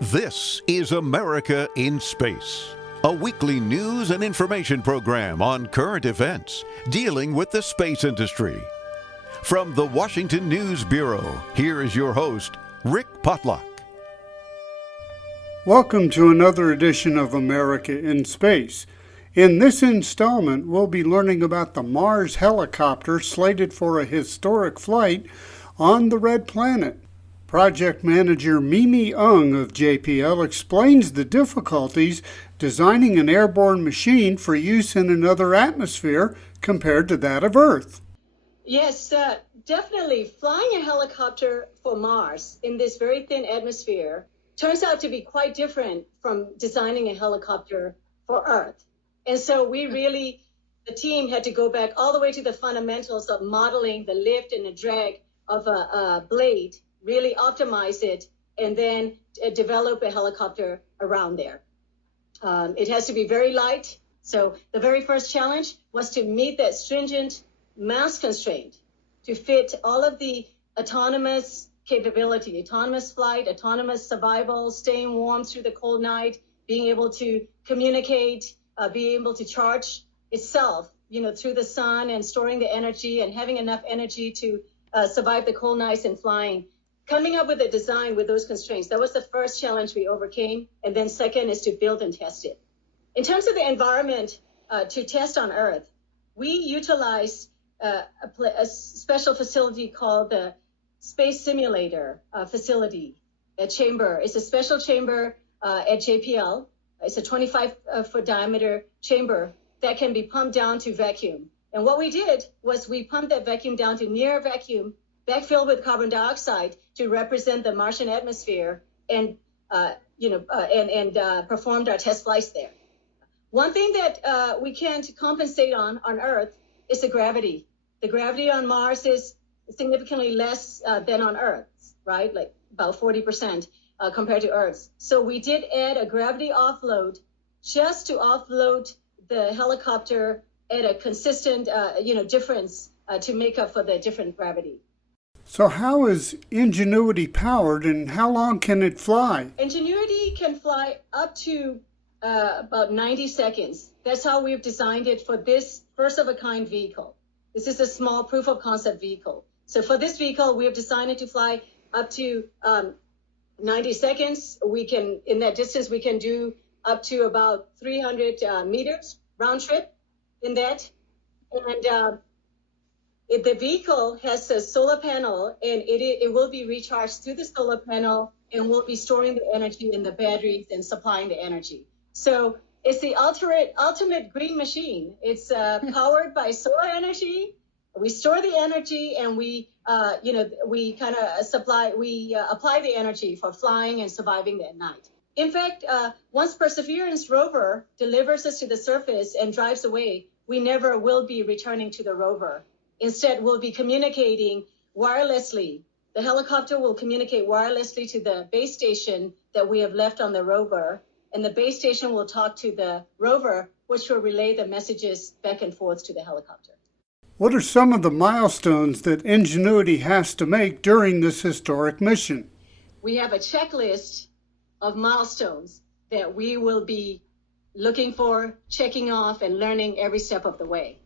This is America in Space, a weekly news and information program on current events dealing with the space industry. From the Washington News Bureau, here is your host, Rick Potlock. Welcome to another edition of America in Space. In this installment, we'll be learning about the Mars helicopter slated for a historic flight on the Red Planet. Project manager Mimi Ung of JPL explains the difficulties designing an airborne machine for use in another atmosphere compared to that of Earth. Yes, definitely. Flying a helicopter for Mars in this very thin atmosphere turns out to be quite different from designing a helicopter for Earth. And so the team had to go back all the way to the fundamentals of modeling the lift and the drag of a blade, really optimize it, and then develop a helicopter around there. It has to be very light. So the very first challenge was to meet that stringent mass constraint to fit all of the autonomous capability, autonomous flight, autonomous survival, staying warm through the cold night, being able to communicate, being able to charge itself, through the sun and storing the energy and having enough energy to survive the cold nights and flying. Coming up with a design with those constraints, that was the first challenge we overcame. And then second is to build and test it. In terms of the environment to test on Earth, we utilized a special facility called the Space Simulator Facility, a chamber. It's a special chamber at JPL. It's a 25-foot diameter chamber that can be pumped down to vacuum. And what we did was we pumped that vacuum down to near vacuum, backfilled with carbon dioxide to represent the Martian atmosphere, and performed our test flights there. One thing that we can't compensate on Earth is the gravity. The gravity on Mars is significantly less than on Earth, right? Like about 40% compared to Earth. So we did add a gravity offload just to offload the helicopter at a consistent, difference to make up for the different gravity. So how is Ingenuity powered and how long can it fly? Ingenuity can fly up to about 90 seconds. That's how we've designed it for this first-of-a-kind vehicle. This is a small proof-of-concept vehicle. So for this vehicle, we have designed it to fly up to 90 seconds. In that distance, we can do up to about 300 meters round trip in that. And the vehicle has a solar panel, and it will be recharged through the solar panel and will be storing the energy in the batteries and supplying the energy. So it's the ultimate green machine. It's powered by solar energy. We store the energy, and we apply the energy for flying and surviving at night. In fact, once Perseverance rover delivers us to the surface and drives away, we never will be returning to the rover. Instead, we'll be communicating wirelessly. The helicopter will communicate wirelessly to the base station that we have left on the rover, and the base station will talk to the rover, which will relay the messages back and forth to the helicopter. What are some of the milestones that Ingenuity has to make during this historic mission? We have a checklist of milestones that we will be looking for, checking off, and learning every step of the way.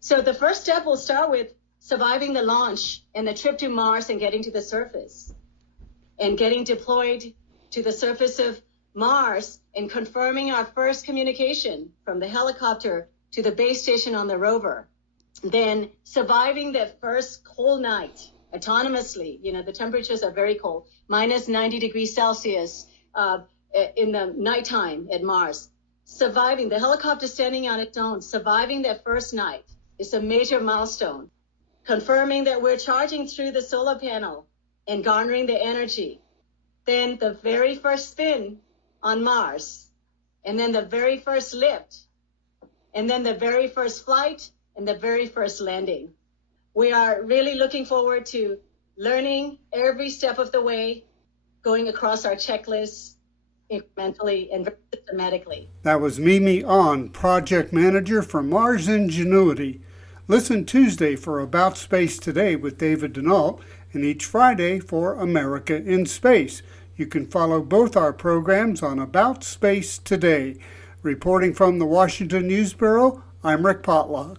So the first step will start with surviving the launch and the trip to Mars and getting to the surface and getting deployed to the surface of Mars and confirming our first communication from the helicopter to the base station on the rover. Then surviving that first cold night autonomously. The temperatures are very cold, minus 90 degrees Celsius in the nighttime at Mars. Surviving, the helicopter standing on its own, surviving that first night. It's a major milestone. Confirming that we're charging through the solar panel and garnering the energy. Then the very first spin on Mars. And then the very first lift. And then the very first flight and the very first landing. We are really looking forward to learning every step of the way, going across our checklists incrementally and very systematically. That was Mimi Ung, project manager for Mars Ingenuity. Listen Tuesday for About Space Today with David Denault, and each Friday for America in Space. You can follow both our programs on About Space Today. Reporting from the Washington News Bureau, I'm Rick Potlock.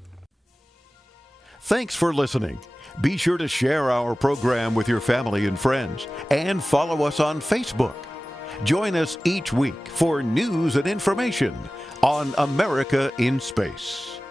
Thanks for listening. Be sure to share our program with your family and friends and follow us on Facebook. Join us each week for news and information on America in Space.